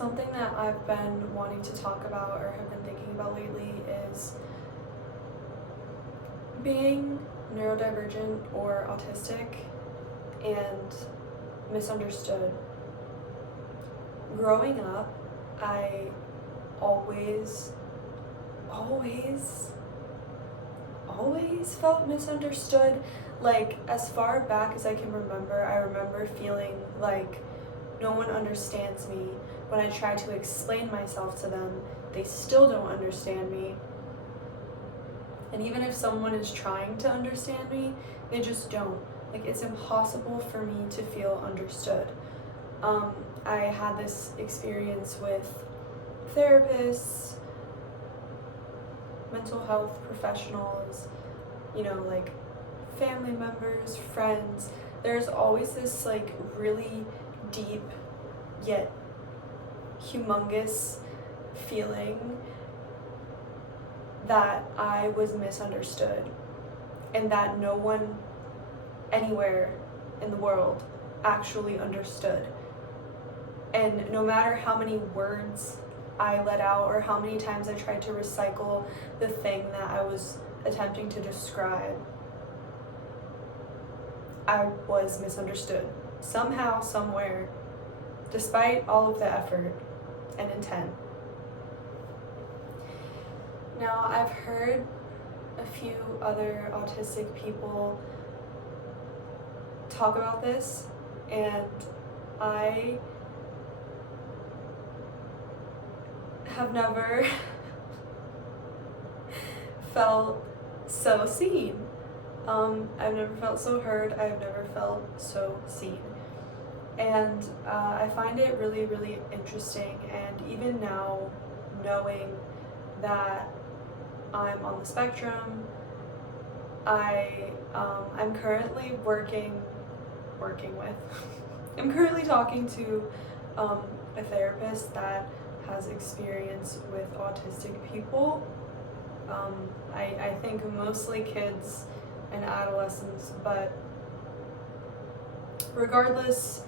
Something that I've been wanting to talk about or have been thinking about lately is being neurodivergent or autistic and misunderstood. Growing up, I always felt misunderstood. Like, as far back as I can remember, I remember feeling like no one understands me. When I try to explain myself to them, they still don't understand me. And even if someone is trying to understand me, they just don't. Like, it's impossible for me to feel understood. I had this experience with therapists, mental health professionals, like family members, friends. There's always this like really deep yet humongous feeling that I was misunderstood and that no one anywhere in the world actually understood. And no matter how many words I let out or how many times I tried to recycle the thing that I was attempting to describe, I was misunderstood. Somehow, somewhere, despite all of the effort and intent. Now, I've heard a few other autistic people talk about this, and I have never felt so seen. I've never felt so heard. I've never felt so seen. And I find it really, really interesting. And even now, knowing that I'm on the spectrum, I'm currently working with, I'm currently talking to a therapist that has experience with autistic people. I think mostly kids and adolescents, but regardless,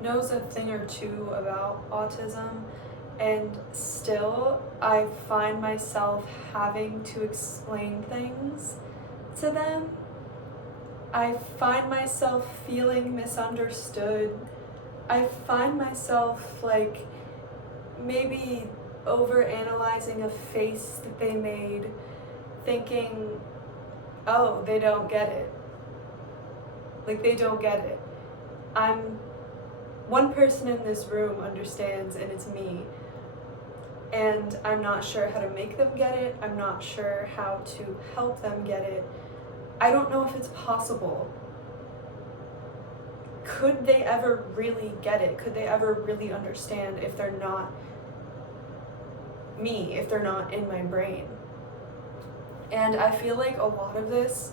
knows a thing or two about autism, and still I find myself having to explain things to them. I find myself feeling misunderstood. I find myself like maybe over-analyzing a face that they made, thinking, oh, they don't get it. Like, they don't get it. One person in this room understands, and it's me. And I'm not sure how to make them get it. I'm not sure how to help them get it. I don't know if it's possible. Could they ever really get it? Could they ever really understand if they're not me, if they're not in my brain? And I feel like a lot of this,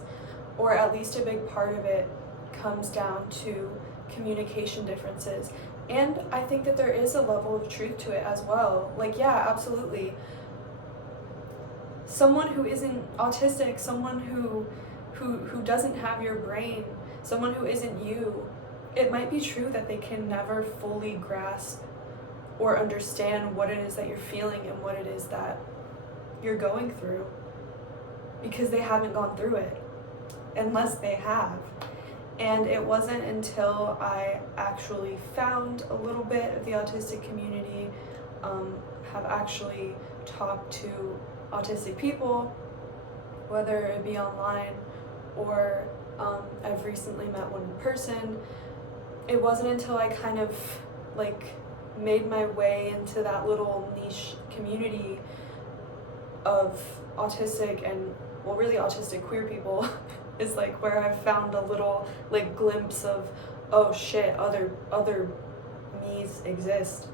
or at least a big part of it, comes down to communication differences. And I think that there is a level of truth to it as well. Like, yeah, absolutely. Someone who isn't autistic, someone who doesn't have your brain, someone who isn't you, it might be true that they can never fully grasp or understand what it is that you're feeling and what it is that you're going through, because they haven't gone through it, unless they have. And it wasn't until I actually found a little bit of the autistic community, have actually talked to autistic people, whether it be online or I've recently met one in person. It wasn't until I kind of like made my way into that little niche community of autistic and, well, really autistic queer people is like where I found a little like glimpse of, oh shit, other me's exist.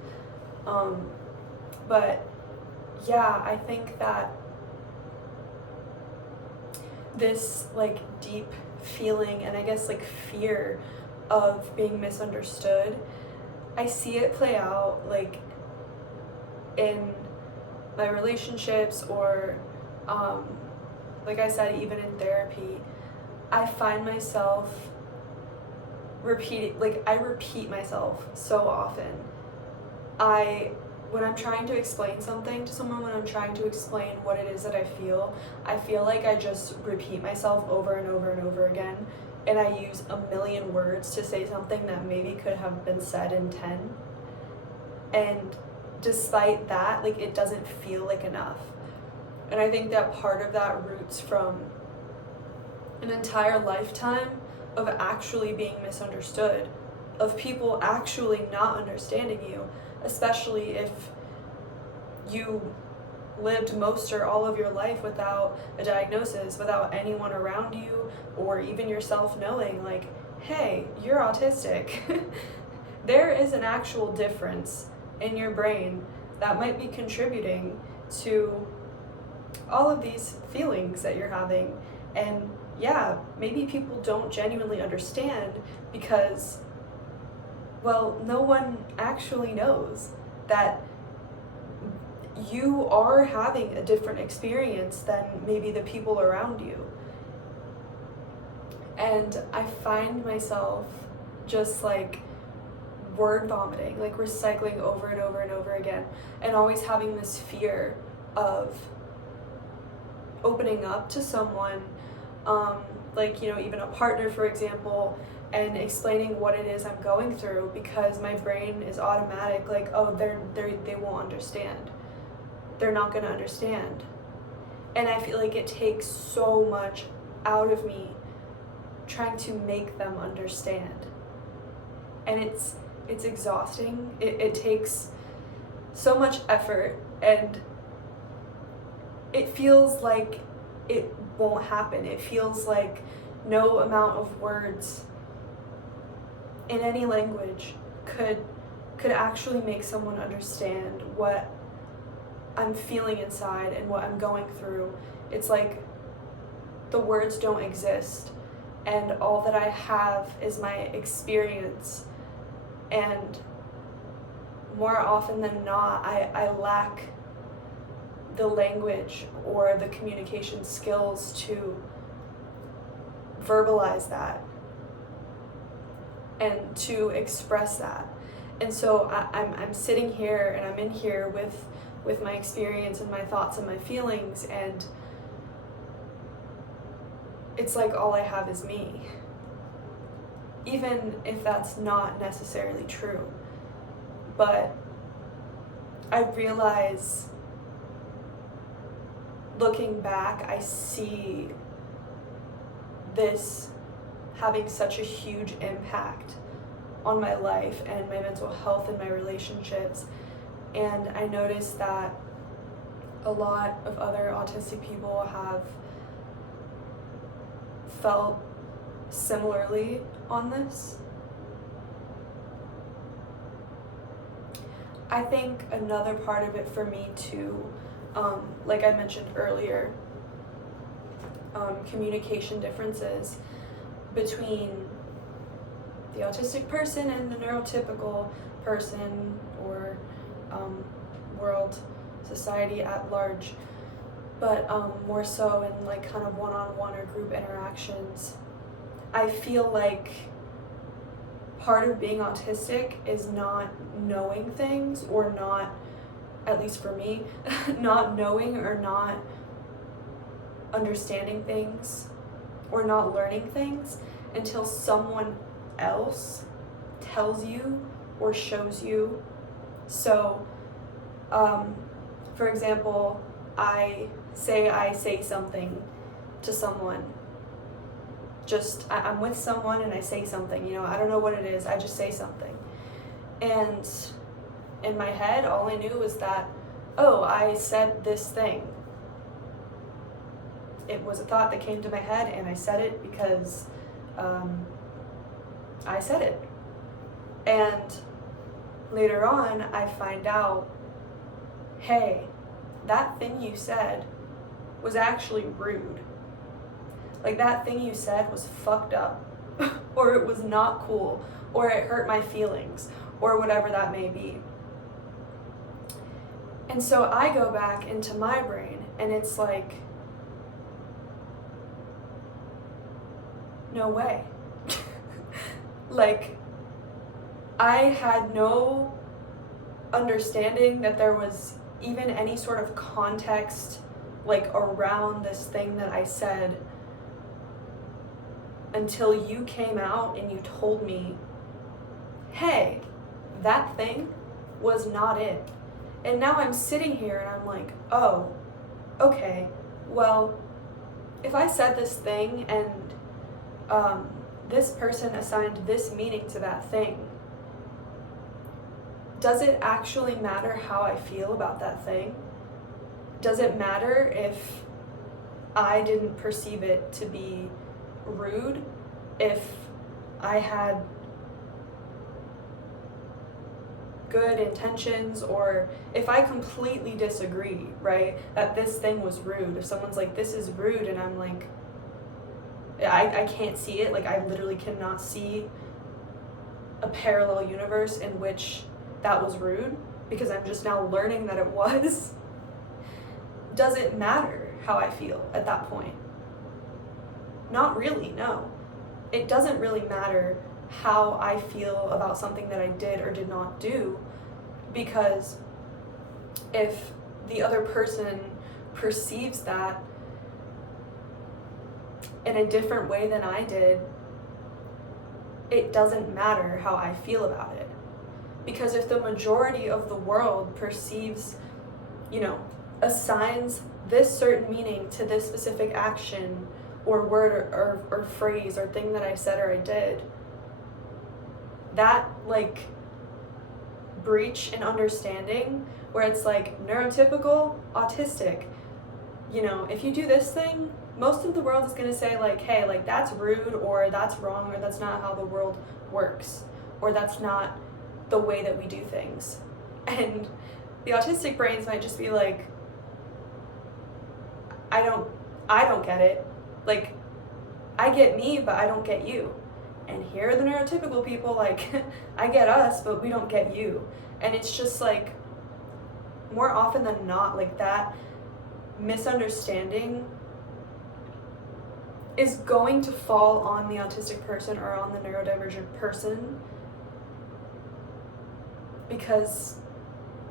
But yeah, I think that this like deep feeling and I guess like fear of being misunderstood, I see it play out like in my relationships or like I said, even in therapy. I find myself I repeat myself so often. I when I'm trying to explain something to someone, when I'm trying to explain what it is that I feel like I just repeat myself over and over and over again, and I use a million words to say something that maybe could have been said in 10. And despite that, like, it doesn't feel like enough. And I think that part of that roots from an entire lifetime of actually being misunderstood, of people actually not understanding you, especially if you lived most or all of your life without a diagnosis, without anyone around you or even yourself knowing, like, hey, you're autistic. There is an actual difference in your brain that might be contributing to all of these feelings that you're having. And yeah, maybe people don't genuinely understand because, well, no one actually knows that you are having a different experience than maybe the people around you. And I find myself just like word vomiting, like recycling over and over and over again, and always having this fear of opening up to someone, like, you know, even a partner, for example, and explaining what it is I'm going through, because my brain is automatic, like, oh, they won't understand. They're not going to understand. And I feel like it takes so much out of me trying to make them understand. And it's exhausting. It takes so much effort, and it feels like it won't happen. It feels like no amount of words in any language could actually make someone understand what I'm feeling inside and what I'm going through. It's like the words don't exist, and all that I have is my experience. And more often than not, I lack the language or the communication skills to verbalize that and to express that. And so I'm sitting here and I'm in here with my experience and my thoughts and my feelings, and it's like all I have is me, even if that's not necessarily true. But I realize, looking back, I see this having such a huge impact on my life and my mental health and my relationships. And I noticed that a lot of other autistic people have felt similarly on this. I think another part of it for me too, like I mentioned earlier, communication differences between the autistic person and the neurotypical person, or world, society at large, but more so in like kind of one-on-one or group interactions. I feel like part of being autistic is not knowing things, or not, at least for me, not knowing or not understanding things or not learning things until someone else tells you or shows you. So, for example, I say something to someone. I'm with someone and I say something, you know, I don't know what it is, I just say something. And in my head, all I knew was that, oh, I said this thing. It was a thought that came to my head, and I said it because I said it. And later on, I find out, hey, that thing you said was actually rude. Like, that thing you said was fucked up, or it was not cool, or it hurt my feelings, or whatever that may be. And so I go back into my brain, and it's like, no way. Like, I had no understanding that there was even any sort of context like around this thing that I said until you came out and you told me, hey, that thing was not it. And now I'm sitting here and I'm like, oh, okay, well, if I said this thing and this person assigned this meaning to that thing, does it actually matter how I feel about that thing? Does it matter if I didn't perceive it to be rude, if I had good intentions, or if I completely disagree, right, that this thing was rude? If someone's like, this is rude, and I'm like, I can't see it, like I literally cannot see a parallel universe in which that was rude, because I'm just now learning that it was. Does it matter how I feel at that point? Not really, no. It doesn't really matter how I feel about something that I did or did not do, because if the other person perceives that in a different way than I did, it doesn't matter how I feel about it. Because if the majority of the world perceives, assigns this certain meaning to this specific action or word or phrase or thing that I said or I did, that breach in understanding where it's like neurotypical, autistic, if you do this thing, most of the world is going to say hey, that's rude, or that's wrong, or that's not how the world works, or that's not the way that we do things. And the autistic brains might just be like, I don't get it. I get me, but I don't get you. And here are the neurotypical people, I get us, but we don't get you. And it's just more often than not, that misunderstanding is going to fall on the autistic person or on the neurodivergent person, because,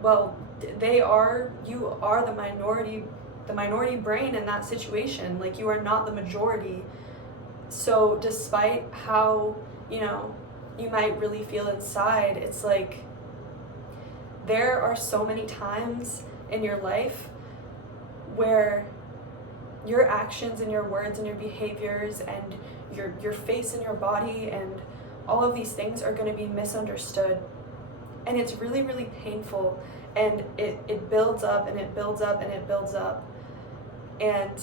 well, you are the minority brain in that situation. You are not the majority. So despite how, you might really feel inside, it's there are so many times in your life where your actions and your words and your behaviors and your face and your body and all of these things are going to be misunderstood. And it's really, really painful, and it builds up and it builds up and it builds up. And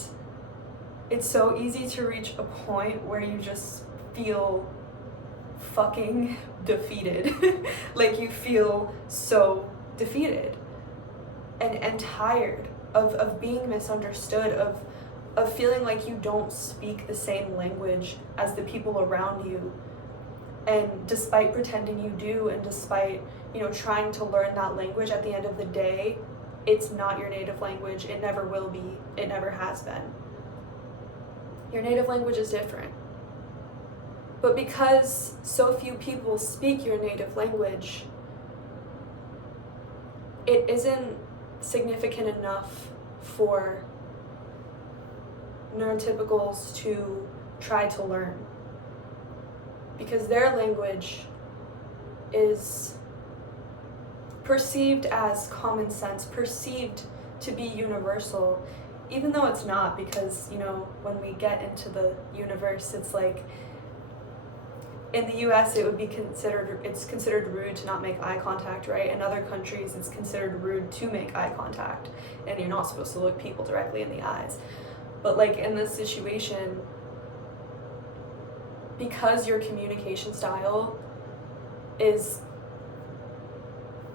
it's so easy to reach a point where you just feel fucking defeated. You feel so defeated and tired of being misunderstood, of feeling like you don't speak the same language as the people around you. And despite pretending you do, and despite, trying to learn that language, at the end of the day, it's not your native language. It never will be. It never has been. Your native language is different. But because so few people speak your native language, it isn't significant enough for neurotypicals to try to learn. Because their language is perceived as common sense, perceived to be universal, even though it's not, because, when we get into the universe, it's in the US it's considered rude to not make eye contact, right? In other countries it's considered rude to make eye contact, and you're not supposed to look people directly in the eyes. But in this situation, because your communication style is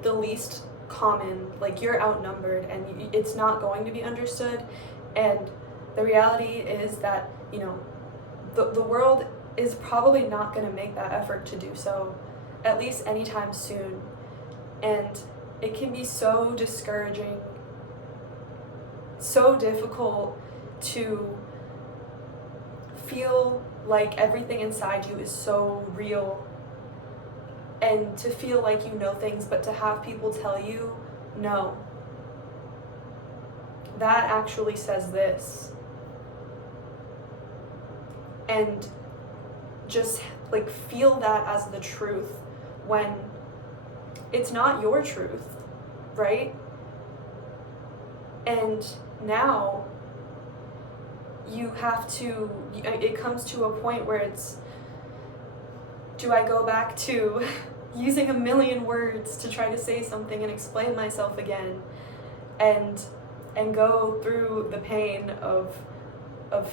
the least common, you're outnumbered, and it's not going to be understood. And the reality is that, the world is probably not going to make that effort to do so, at least anytime soon. And it can be so discouraging, so difficult to feel like everything inside you is so real and to feel like you know things, but to have people tell you, no, that actually says this. And just like feel that as the truth when it's not your truth, right? And now you have to, it comes to a point where it's, do I go back to using a million words to try to say something and explain myself again and go through the pain of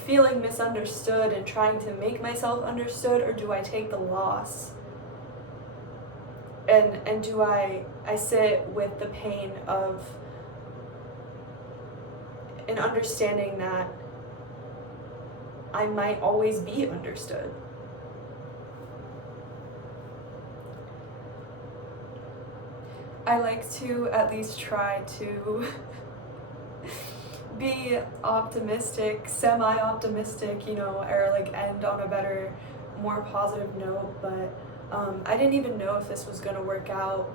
feeling misunderstood and trying to make myself understood, or do I take the loss and do I sit with the pain of an understanding that I might always be understood? I like to at least try to be optimistic, semi-optimistic, or like end on a better, more positive note, but I didn't even know if this was gonna work out,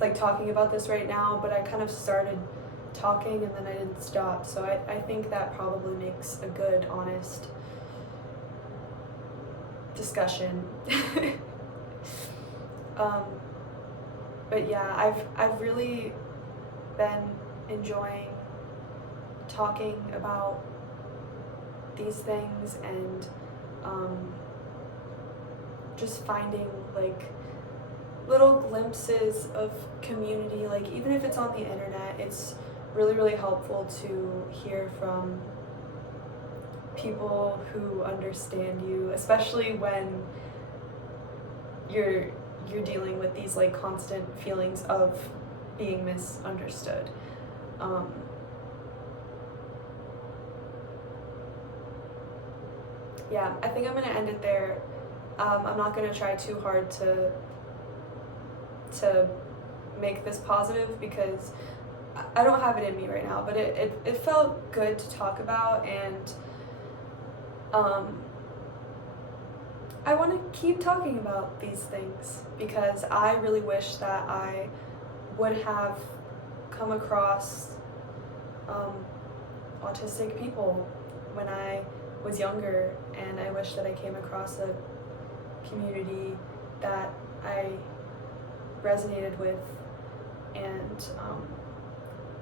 like talking about this right now, but I kind of started talking and then I didn't stop, so I think that probably makes a good, honest discussion. But yeah, I've really been enjoying talking about these things and just finding like little glimpses of community, like even if it's on the internet, it's really, really helpful to hear from people who understand you, especially when you're dealing with these like constant feelings of being misunderstood. Yeah, I think I'm gonna end it there. I'm not gonna try too hard to make this positive because I don't have it in me right now, but it felt good to talk about, and I want to keep talking about these things because I really wish that I would have come across autistic people when I was younger, and I wish that I came across a community that I resonated with and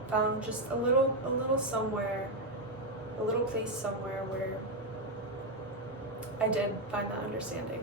found just a little somewhere, a little place somewhere where I did find that understanding.